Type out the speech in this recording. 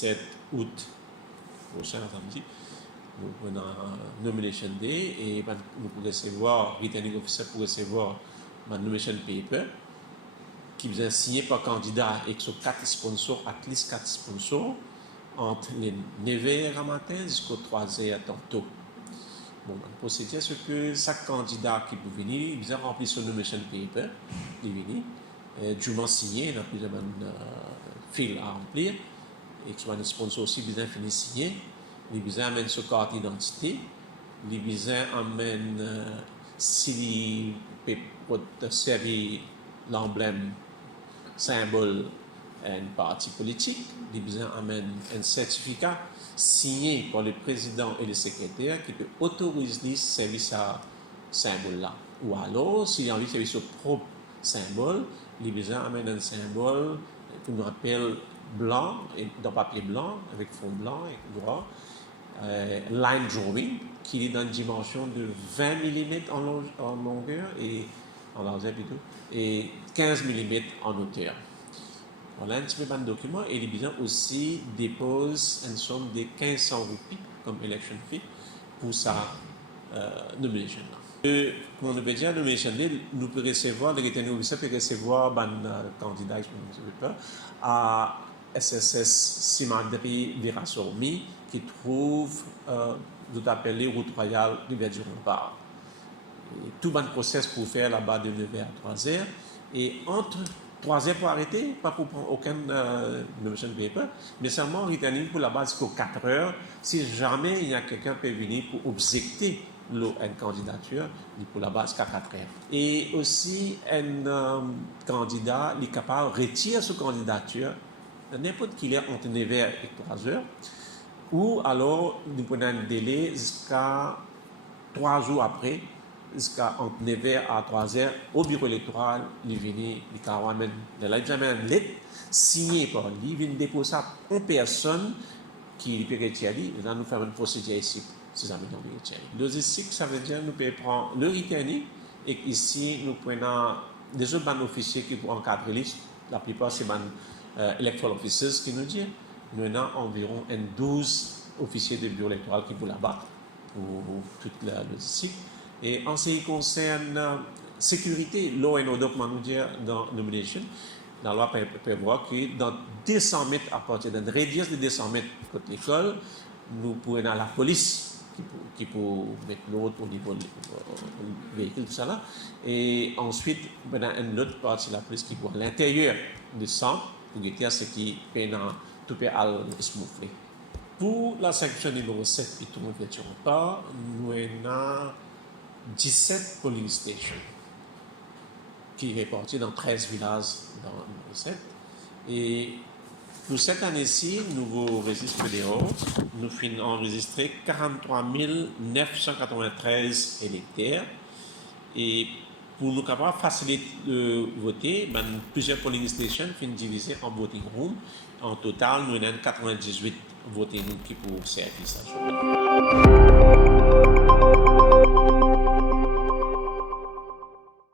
17 août prochain, samedi, nous avons Nomination Day et nous pourrons recevoir, returning officer pour recevoir ma nomination paper qui vous est signé par candidat et sur 4 sponsors, at least 4 sponsors, entre les 9h à matin jusqu'aux 3h tantôt. Bon, le procédure, c'est que chaque candidat qui peut venir, il a rempli son nomination paper, il vient, du moment signé, il a plusieurs fils à remplir, et que soit un sponsor aussi, il a fini signé, il amène sa carte d'identité, il amène, s'il peut servir l'emblème, symbole, un parti politique, il amène un certificat signé par le président et le secrétaire qui peut autoriser le service à symbole-là. Ou alors, s'il a envie de servir son propre symbole, il amène un symbole qu'on appelle blanc, dans papier blanc, avec fond blanc et droit, line drawing, qui est dans une dimension de 20 mm en longueur et en largeur plutôt, et 15 mm en hauteur. Voilà un petit peu de document et les aussi dépose une somme de 1500 roupies comme election fee pour sa nomination. Comme on peut dire, nomination day, nous pouvons recevoir, le returning officer peut recevoir un candidat, je ne sais pas, à SSS Simadri Virasormi qui trouve, vous appelez Route Royale Rivière du Rempart. Tout le process pour faire là-bas de 9h à 3h et entre 3h pour arrêter, pas pour prendre aucun nomination paper, mais seulement returning pour la base jusqu'aux 4h. Si jamais il y a quelqu'un qui peut venir pour objecter une candidature, pour la base qu'à 4h. Et aussi, un candidat est capable de retirer sa candidature n'importe quelle heure entre 9h et 3h, ou alors nous prenons un délai jusqu'à 3 jours après, jusqu'à entre 9h à 3h, au bureau électoral, il vient, il amène une lettre signée par lui, il vient déposer ça en personne qui peut retirer, et là nous faisons une procédure ici, si ça veut dire retirer. Logistique, ça veut dire nous pouvons prendre le returning, et ici nous prenons des autres officiers qui vont encadrer les, la plupart c'est les electoral officers qui nous disent, nous avons environ 12 officiers de bureau électoral qui vont là-bas pour toute la logistique. Et en ce qui concerne la sécurité, law and order, comment nous dire, dans nomination, la loi prévoit que dans 200 mètres, à partir d'un radius de 200 mètres de l'école, nous pourrons avoir la police qui peut mettre l'autre au niveau du véhicule, tout ça là. Et ensuite, on a une autre partie de la police qui pourra à l'intérieur du centre pour guetter ce qui peut dans tout peut aller smoothly. Pour la section numéro 7, et tout le monde ne pas, nous avons 17 polling stations qui sont répartis dans 13 villages dans le 7. Et pour cette année-ci, nouveau registre fédéral, nous finissons enregistrer 43 993 électeurs. Et pour nous capables de faciliter de voter, plusieurs polling stations finissent divisées en voting room. En total, nous avons 98 voting rooms qui pour servir ça.